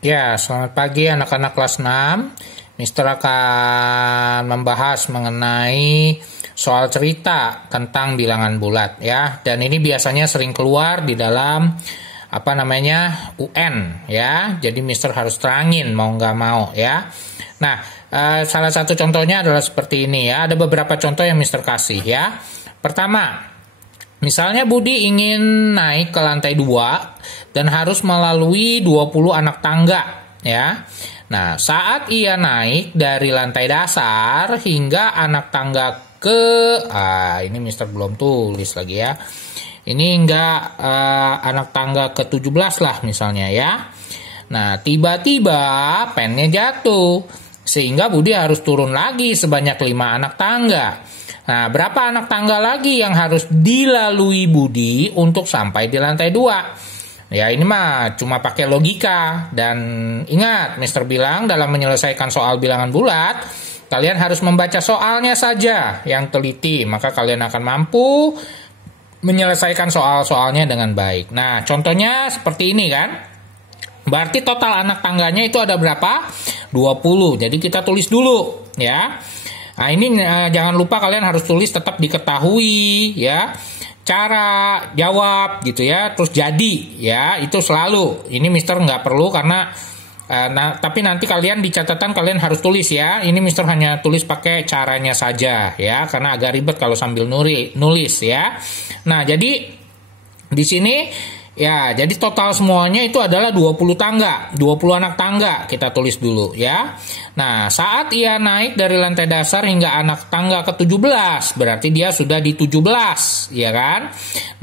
Ya, selamat pagi anak-anak kelas 6. Mister akan membahas mengenai soal cerita tentang bilangan bulat ya. Dan ini biasanya sering keluar di dalam UN ya. Jadi Mister harus terangin mau nggak mau ya. Nah, salah satu contohnya adalah seperti ini ya. Ada beberapa contoh yang Mister kasih ya. Pertama, misalnya Budi ingin naik ke lantai 2 dan harus melalui 20 anak tangga ya. Nah, saat ia naik dari lantai dasar hingga anak tangga ini Mister belum tulis lagi ya. Ini hingga anak tangga ke-17 lah misalnya ya. Nah, tiba-tiba pennya jatuh sehingga Budi harus turun lagi sebanyak 5 anak tangga. Nah, berapa anak tangga lagi yang harus dilalui Budi untuk sampai di lantai 2? Ya, ini mah cuma pakai logika. Dan ingat, Mister bilang dalam menyelesaikan soal bilangan bulat, kalian harus membaca soalnya saja yang teliti. Maka kalian akan mampu menyelesaikan soal-soalnya dengan baik. Nah, contohnya seperti ini kan. Berarti total anak tangganya itu ada berapa? 20. Jadi kita tulis dulu ya. Nah, ini jangan lupa kalian harus tulis tetap diketahui ya. Cara jawab gitu ya. Terus jadi ya. Itu selalu. Ini Mister nggak perlu karena tapi nanti kalian di catatan kalian harus tulis ya. Ini Mister hanya tulis pakai caranya saja ya. Karena agak ribet kalau sambil nulis ya. Nah, jadi di sini ya, jadi total semuanya itu adalah 20 tangga, 20 anak tangga, kita tulis dulu ya. Nah, saat ia naik dari lantai dasar hingga anak tangga ke-17, berarti dia sudah di 17, ya kan?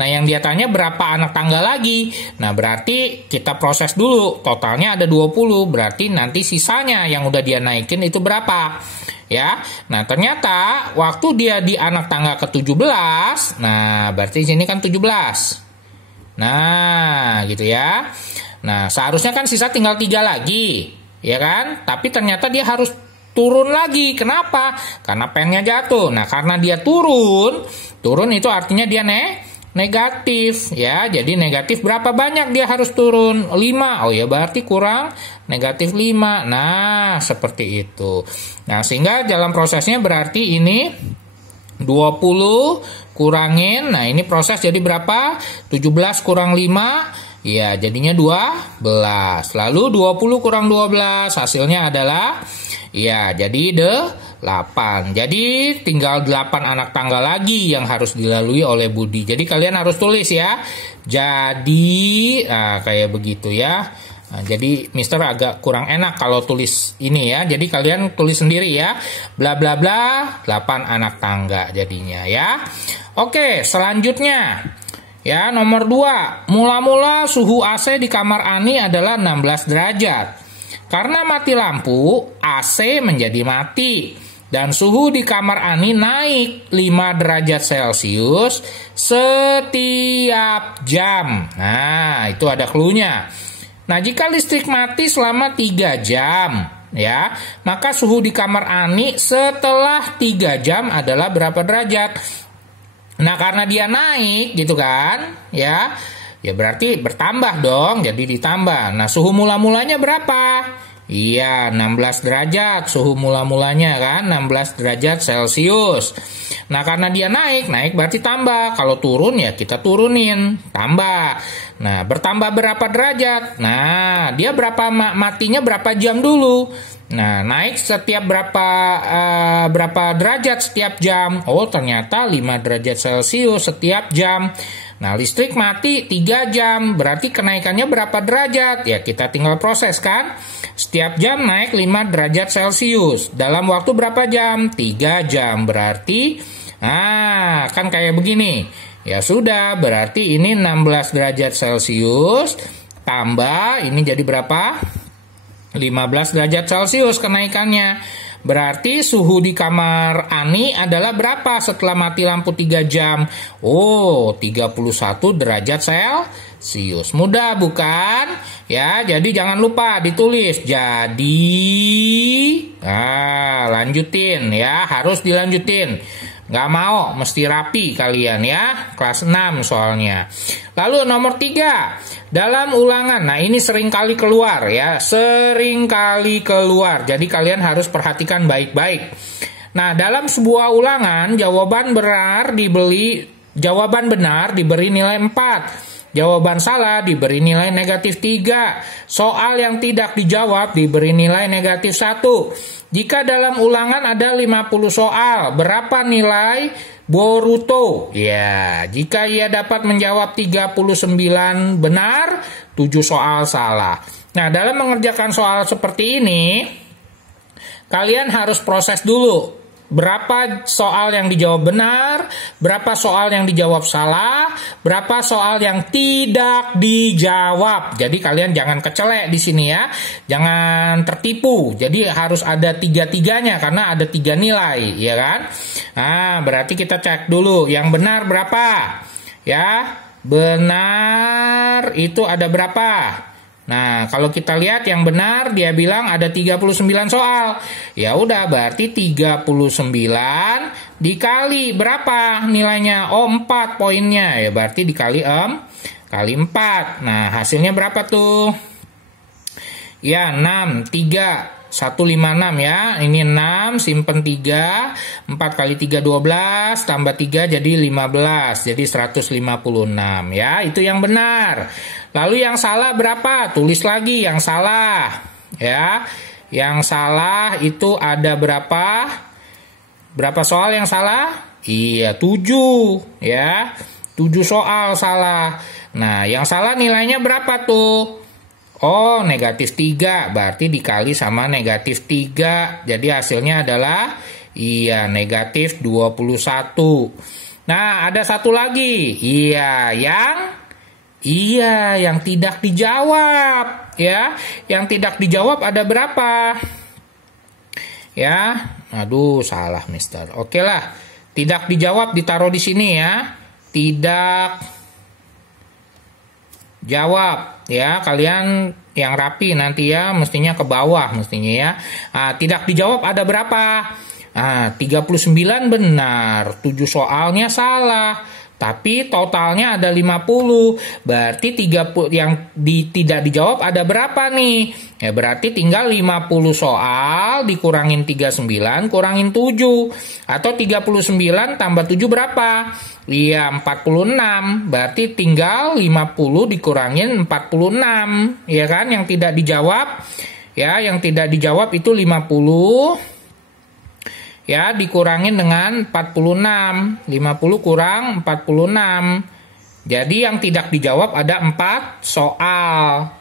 Nah, yang dia tanya berapa anak tangga lagi? Nah, berarti kita proses dulu, totalnya ada 20, berarti nanti sisanya yang udah dia naikin itu berapa? Ya, nah ternyata waktu dia di anak tangga ke-17, nah berarti sini kan 17. Nah, gitu ya. Nah, seharusnya kan sisa tinggal 3 lagi, ya kan? Tapi ternyata dia harus turun lagi. Kenapa? Karena pennya jatuh. Nah, karena dia turun itu artinya dia negatif, ya. Jadi negatif berapa banyak dia harus turun? 5. Oh ya, berarti kurang negatif 5. Nah, seperti itu. Nah, sehingga dalam prosesnya berarti ini 20 kurangin, nah ini proses jadi berapa? 17 kurang 5, ya jadinya 12. Lalu 20 kurang 12, hasilnya adalah, ya jadi 8. Jadi tinggal 8 anak tangga lagi yang harus dilalui oleh Budi. Jadi kalian harus tulis ya. Jadi, kayak begitu ya. Nah, jadi Mister agak kurang enak kalau tulis ini ya. Jadi kalian tulis sendiri ya. Bla bla bla 8 anak tangga jadinya ya. Oke, selanjutnya ya nomor 2. Mula-mula suhu AC di kamar Ani adalah 16 derajat. Karena mati lampu, AC menjadi mati. Dan suhu di kamar Ani naik 5 derajat Celcius setiap jam. Nah, itu ada cluenya. Nah, jika listrik mati selama 3 jam, ya, maka suhu di kamar Ani setelah 3 jam adalah berapa derajat? Nah, karena dia naik gitu kan, ya berarti bertambah dong, jadi ditambah. Nah, suhu mula-mulanya berapa? Iya, 16 derajat suhu mula-mulanya kan, 16 derajat Celcius. Nah, karena dia naik berarti tambah. Kalau turun ya kita turunin, tambah. Nah, bertambah berapa derajat? Nah, dia matinya berapa jam dulu? Nah, naik setiap berapa derajat setiap jam? Oh, ternyata 5 derajat Celcius setiap jam. Nah, listrik mati 3 jam, berarti kenaikannya berapa derajat? Ya, kita tinggal proses kan? Setiap jam naik 5 derajat Celcius. Dalam waktu berapa jam? 3 jam, berarti kan kayak begini. Ya sudah, berarti ini 16 derajat Celcius tambah ini jadi berapa? 15 derajat Celcius kenaikannya. Berarti suhu di kamar Ani adalah berapa setelah mati lampu 3 jam? Oh, 31 derajat Celcius. Mudah bukan? Ya, jadi jangan lupa ditulis. Jadi, lanjutin ya, harus dilanjutin. Nggak mau, mesti rapi kalian ya. Kelas 6 soalnya. Lalu nomor 3, dalam ulangan. Nah ini sering kali keluar ya. Sering kali keluar. Jadi kalian harus perhatikan baik-baik. Nah dalam sebuah ulangan, jawaban benar diberi nilai 4. Jawaban salah diberi nilai negatif 3. Soal yang tidak dijawab diberi nilai negatif 1. Jika dalam ulangan ada 50 soal, berapa nilai Boruto? Ya, jika ia dapat menjawab 39 benar, 7 soal salah. Nah, dalam mengerjakan soal seperti ini, kalian harus proses dulu. Berapa soal yang dijawab benar, berapa soal yang dijawab salah, berapa soal yang tidak dijawab. Jadi kalian jangan kecelek di sini ya, jangan tertipu. Jadi harus ada 3-3-nya karena ada 3 nilai, ya kan? Nah, berarti kita cek dulu yang benar berapa, ya? Benar itu ada berapa? Nah, kalau kita lihat yang benar dia bilang ada 39 soal. Ya udah, berarti 39 dikali berapa nilainya? Oh, 4 poinnya. Ya berarti dikali kali 4. Nah, hasilnya berapa tuh? Ya, 6, 3, 156 ya. Ini 6, simpen 3. 4 kali 3, 12. Tambah 3 jadi 15. Jadi 156 ya. Itu yang benar. Lalu yang salah berapa? Tulis lagi yang salah. Ya. Yang salah itu ada berapa? Berapa soal yang salah? Iya, 7. Ya. 7 soal salah. Nah, yang salah nilainya berapa tuh? Oh, negatif 3, berarti dikali sama negatif 3. Jadi hasilnya adalah, iya, negatif 21. Nah, ada satu lagi. Iya, yang tidak dijawab. Ya, yang tidak dijawab ada berapa? Ya, aduh, salah, Mister. Oke lah, tidak dijawab ditaruh di sini ya. Tidak jawab ya, kalian yang rapi nanti ya, mestinya ke bawah mestinya ya. Nah, tidak dijawab ada berapa? Nah, 39 benar, 7 soalnya salah. Tapi totalnya ada 50. Berarti 30 yang tidak dijawab ada berapa nih? Ya berarti tinggal 50 soal dikurangin 39 kurangin 7. Atau 39 tambah 7 berapa? Iya, 46. Berarti tinggal 50 dikurangin 46. Ya kan, yang tidak dijawab. Ya, yang tidak dijawab itu 50. Ya, dikurangin dengan 46. 50 kurang 46. Jadi yang tidak dijawab ada 4 soal.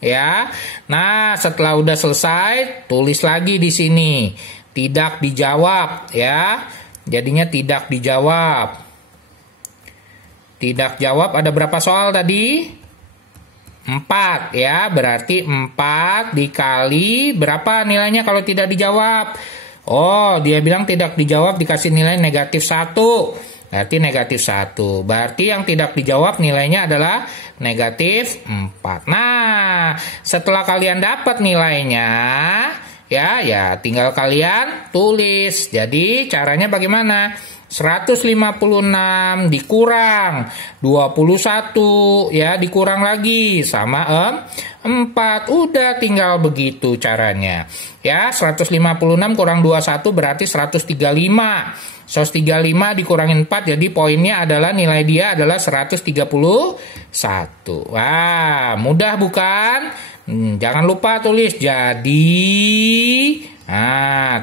Ya. Nah, setelah udah selesai, tulis lagi di sini. Tidak dijawab, ya. Jadinya tidak dijawab. Tidak jawab ada berapa soal tadi? 4 ya, berarti 4 dikali berapa nilainya kalau tidak dijawab? Oh, dia bilang tidak dijawab dikasih nilai negatif 1. Berarti negatif 1. Berarti yang tidak dijawab nilainya adalah negatif 4. Nah, setelah kalian dapat nilainya, ya tinggal kalian tulis. Jadi caranya bagaimana? 156 dikurang 21 ya, dikurang lagi sama 4. Udah tinggal begitu caranya. Ya, 156 kurang 21 berarti 135. 135 dikurangin 4 jadi poinnya adalah nilai dia adalah 131. Wah, mudah bukan? Jangan lupa tulis. Jadi,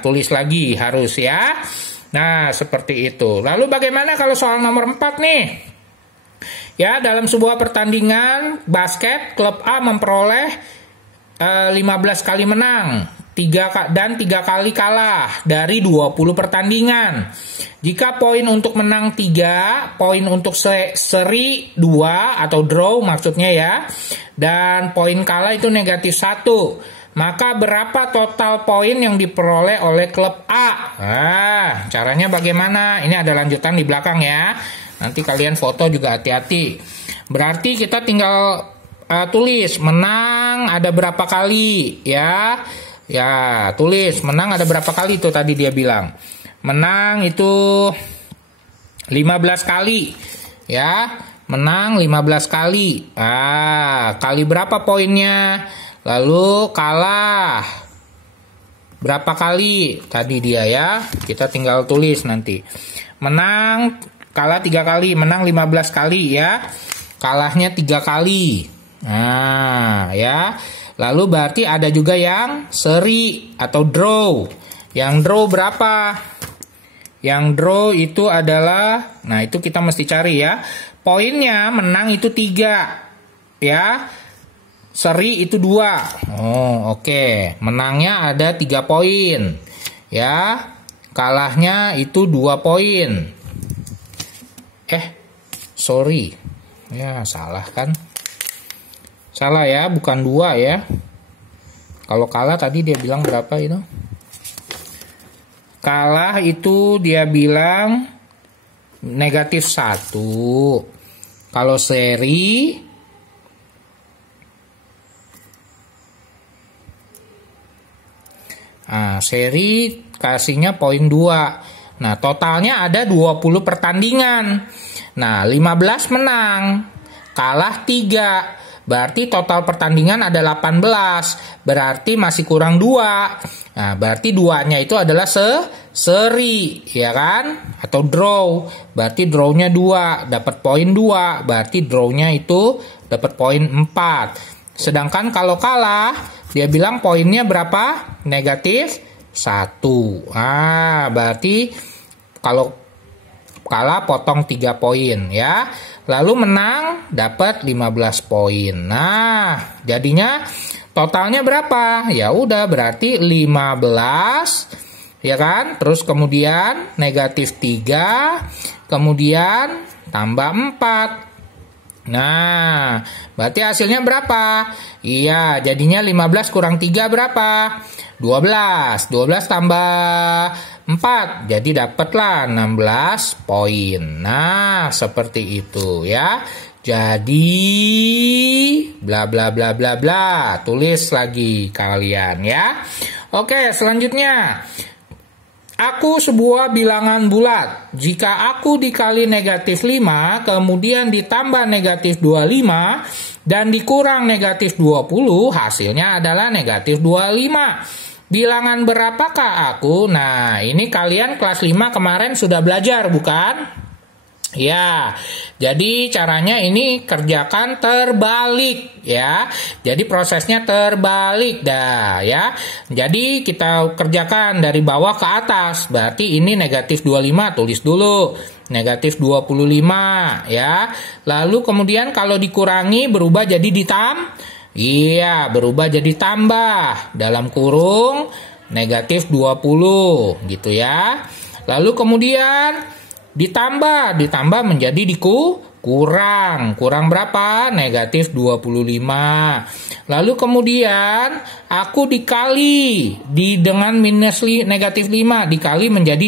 tulis lagi harus ya. Nah, seperti itu. Lalu bagaimana kalau soal nomor 4 nih? Ya, dalam sebuah pertandingan basket, klub A memperoleh 15 kali menang dan 3 kali kalah dari 20 pertandingan. Jika poin untuk menang 3, poin untuk seri 2 atau draw maksudnya ya, dan poin kalah itu negatif 1. Maka berapa total poin yang diperoleh oleh klub A? Nah, caranya bagaimana? Ini ada lanjutan di belakang ya. Nanti kalian foto juga hati-hati. Berarti kita tinggal tulis menang ada berapa kali ya. Ya, tulis menang ada berapa kali itu tadi dia bilang. Menang itu 15 kali. Ya, menang 15 kali. Kali berapa poinnya? Lalu kalah berapa kali? Tadi dia ya. Kita tinggal tulis nanti. Menang, kalah 3 kali, menang 15 kali ya. Kalahnya 3 kali. Ya. Lalu berarti ada juga yang seri atau draw. Yang draw berapa? Yang draw itu adalah, nah itu kita mesti cari ya. Poinnya menang itu 3. Ya. Seri itu 2. Oke. Menangnya ada 3 poin. Ya. Kalahnya itu 2 poin. Sorry. Ya, salah kan? Salah ya, bukan 2 ya. Kalau kalah tadi dia bilang berapa itu? Kalah itu dia bilang negatif 1. Kalau seri seri kasihnya poin 2. Nah, totalnya ada 20 pertandingan. Nah, 15 menang, kalah 3. Berarti total pertandingan ada 18. Berarti masih kurang 2. Nah, berarti 2-nya itu adalah seri, ya kan? Atau draw. Berarti draw-nya 2, dapat poin 2. Berarti draw-nya itu dapat poin 4. Sedangkan kalau kalah, dia bilang poinnya berapa? Negatif 1. Berarti kalau kalah potong 3 poin ya. Lalu menang dapat 15 poin. Nah, jadinya totalnya berapa? Ya udah berarti 15 ya kan? Terus kemudian negatif 3, kemudian tambah 4. Nah, berarti hasilnya berapa? Iya, jadinya 15 kurang 3 berapa? 12. 12 tambah 4. Jadi dapatlah 16 poin. Nah, seperti itu ya. Jadi bla bla bla bla bla. Tulis lagi kalian ya. Oke, selanjutnya. Aku sebuah bilangan bulat. Jika aku dikali negatif 5, kemudian ditambah negatif 25, dan dikurang negatif 20, hasilnya adalah negatif 25. Bilangan berapakah aku? Nah, ini kalian kelas 5 kemarin sudah belajar, bukan? Ya, jadi caranya ini kerjakan terbalik ya. Jadi prosesnya terbalik dah ya. Jadi kita kerjakan dari bawah ke atas. Berarti ini negatif 25, tulis dulu. Negatif 25 ya. Lalu kemudian kalau dikurangi berubah jadi iya, berubah jadi tambah. Dalam kurung negatif 20 gitu ya. Lalu kemudian ditambah menjadi kurang berapa? Negatif 25. Lalu kemudian aku dikali dengan minus negatif 5 dikali menjadi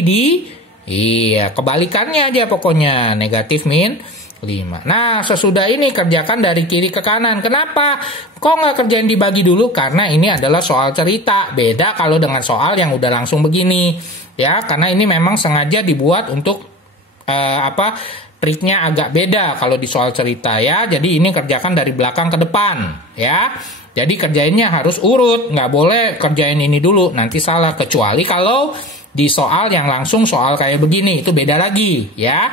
kebalikannya aja pokoknya negatif min 5. Nah, sesudah ini kerjakan dari kiri ke kanan. Kenapa? Kok nggak kerjain dibagi dulu? Karena ini adalah soal cerita. Beda kalau dengan soal yang udah langsung begini ya, karena ini memang sengaja dibuat untuk triknya agak beda kalau di soal cerita ya. Jadi ini kerjakan dari belakang ke depan ya. Jadi kerjainnya harus urut, nggak boleh kerjain ini dulu, nanti salah. Kecuali kalau di soal yang langsung soal kayak begini, itu beda lagi ya.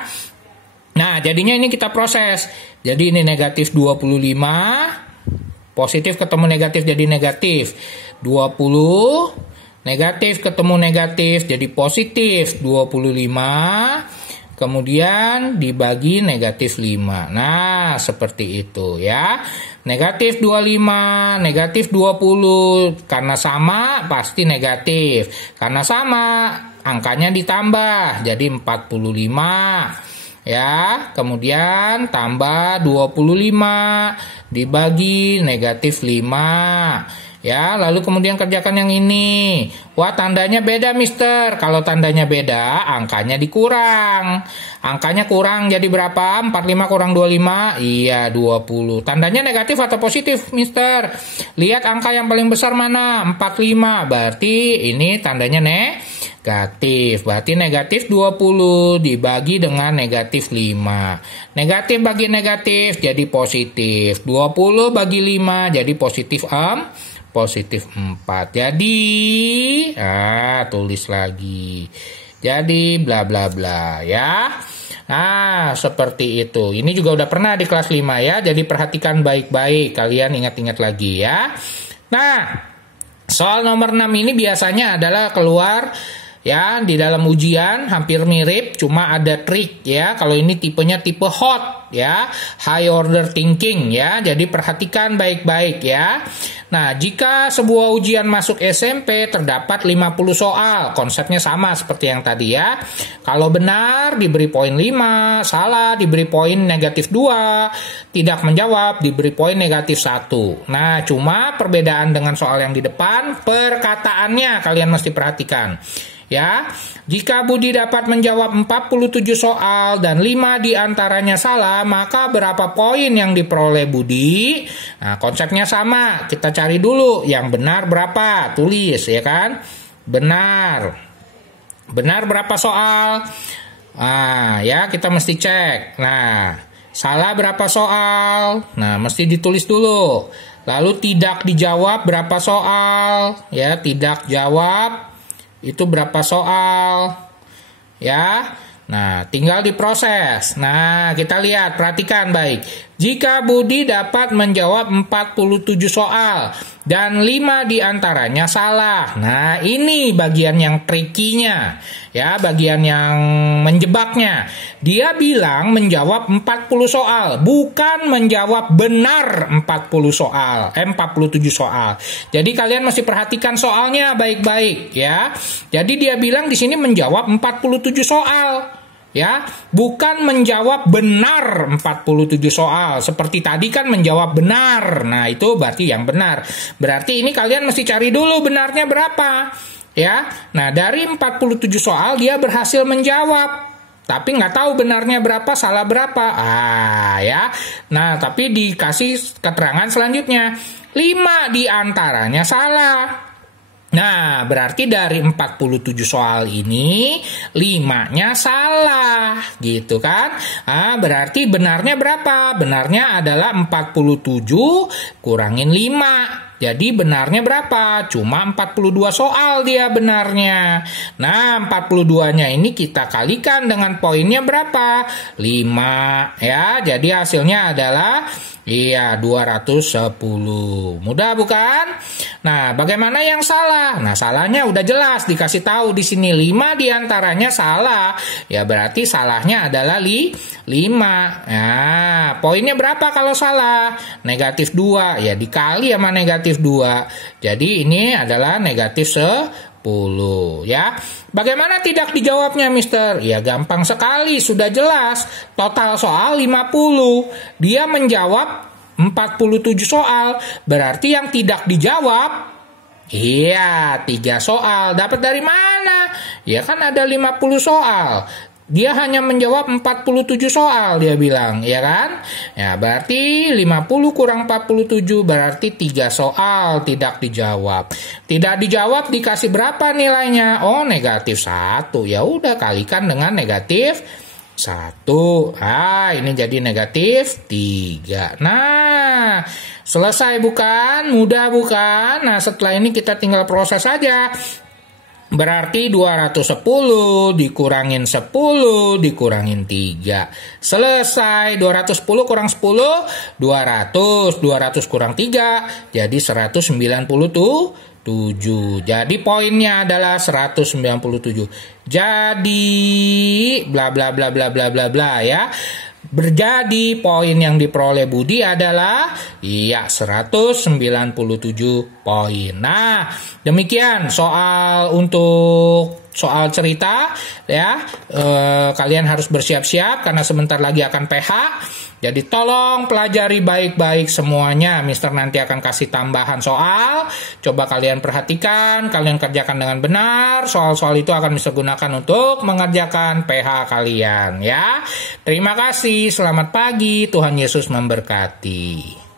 Nah, jadinya ini kita proses. Jadi ini negatif 25, positif ketemu negatif jadi negatif 20, negatif ketemu negatif jadi positif 25, kemudian dibagi negatif 5. Nah, seperti itu ya. Negatif 25, negatif 20. Karena sama, pasti negatif. Karena sama, angkanya ditambah. Jadi 45. Ya, kemudian tambah 25. Dibagi negatif 5. Ya, lalu kemudian kerjakan yang ini. Wah, tandanya beda, Mister. Kalau tandanya beda, angkanya dikurang. Angkanya kurang jadi berapa? 45 kurang 25? Iya, 20. Tandanya negatif atau positif, Mister? Lihat angka yang paling besar mana? 45. Berarti ini tandanya negatif. negatif. Berarti negatif 20 dibagi dengan negatif 5. Negatif bagi negatif jadi positif. 20 bagi 5 jadi positif 4. Jadi, tulis lagi. Jadi bla bla bla ya. Nah, seperti itu. Ini juga udah pernah di kelas 5 ya. Jadi perhatikan baik-baik. Kalian ingat-ingat lagi ya. Nah, soal nomor 6 ini biasanya adalah keluar ya di dalam ujian, hampir mirip, cuma ada trik ya. Kalau ini tipenya tipe hot ya, high order thinking ya. Jadi perhatikan baik-baik ya. Nah, jika sebuah ujian masuk SMP terdapat 50 soal, konsepnya sama seperti yang tadi ya. Kalau benar diberi poin 5, salah diberi poin negatif 2, tidak menjawab diberi poin negatif 1. Nah, cuma perbedaan dengan soal yang di depan, perkataannya kalian mesti perhatikan. Ya, jika Budi dapat menjawab 47 soal dan 5 diantaranya salah, maka berapa poin yang diperoleh Budi? Nah, konsepnya sama. Kita cari dulu yang benar berapa. Tulis, ya kan? Benar. Benar berapa soal? Nah, ya kita mesti cek. Nah, salah berapa soal? Nah, mesti ditulis dulu. Lalu tidak dijawab berapa soal? Ya, tidak jawab itu berapa soal ya. Nah, tinggal diproses. Nah, kita lihat, perhatikan baik. Jika Budi dapat menjawab 47 soal dan 5 diantaranya salah. Nah, ini bagian yang tricky-nya. Ya, bagian yang menjebaknya. Dia bilang menjawab 40 soal, bukan menjawab benar 47 soal. Jadi kalian mesti perhatikan soalnya baik-baik ya. Jadi dia bilang di sini menjawab 47 soal. Ya, bukan menjawab benar 47 soal. Seperti tadi kan menjawab benar. Nah, itu berarti yang benar. Berarti ini kalian mesti cari dulu benarnya berapa. Ya, nah dari 47 soal dia berhasil menjawab. Tapi nggak tahu benarnya berapa, salah berapa. Ya. Nah, tapi dikasih keterangan selanjutnya. 5 diantaranya salah. Nah, berarti dari 47 soal ini 5-nya salah, gitu kan? Berarti benarnya berapa? Benarnya adalah 47 kurangin 5. Jadi benarnya berapa? Cuma 42 soal dia benarnya. Nah, 42-nya ini kita kalikan dengan poinnya berapa? 5 ya. Jadi hasilnya adalah 210. Mudah bukan? Nah, bagaimana yang salah? Nah, salahnya udah jelas dikasih tahu di sini 5 diantaranya salah. Ya, berarti salahnya adalah 5. Nah, poinnya berapa kalau salah? Negatif 2. Ya, dikali sama negatif 2. Jadi ini adalah negatif 10 ya. Bagaimana tidak dijawabnya, Mister? Ya gampang sekali, sudah jelas. Total soal 50. Dia menjawab 47 soal. Berarti yang tidak dijawab 3 soal. Dapat dari mana? Ya kan ada 50 soal. Dia hanya menjawab 47 soal, dia bilang, ya kan? Ya, berarti 50 kurang 47 berarti 3 soal tidak dijawab. Tidak dijawab dikasih berapa nilainya? Oh, negatif 1. Ya udah kalikan dengan negatif 1. Ini jadi negatif 3. Nah, selesai bukan? Mudah bukan? Nah, setelah ini kita tinggal proses saja. Berarti 210 dikurangin 10 dikurangin 3. Selesai. 210 kurang 10 200. 200 kurang 3 jadi 197. Jadi poinnya adalah 197. Jadi bla bla bla bla bla bla bla ya. Berjadi poin yang diperoleh Budi adalah 197 poin. Nah, demikian soal untuk soal cerita ya. Kalian harus bersiap-siap karena sebentar lagi akan PH. Jadi tolong pelajari baik-baik semuanya. Mister nanti akan kasih tambahan soal. Coba kalian perhatikan, kalian kerjakan dengan benar. Soal-soal itu akan Mister gunakan untuk mengerjakan PH kalian ya. Terima kasih, selamat pagi, Tuhan Yesus memberkati.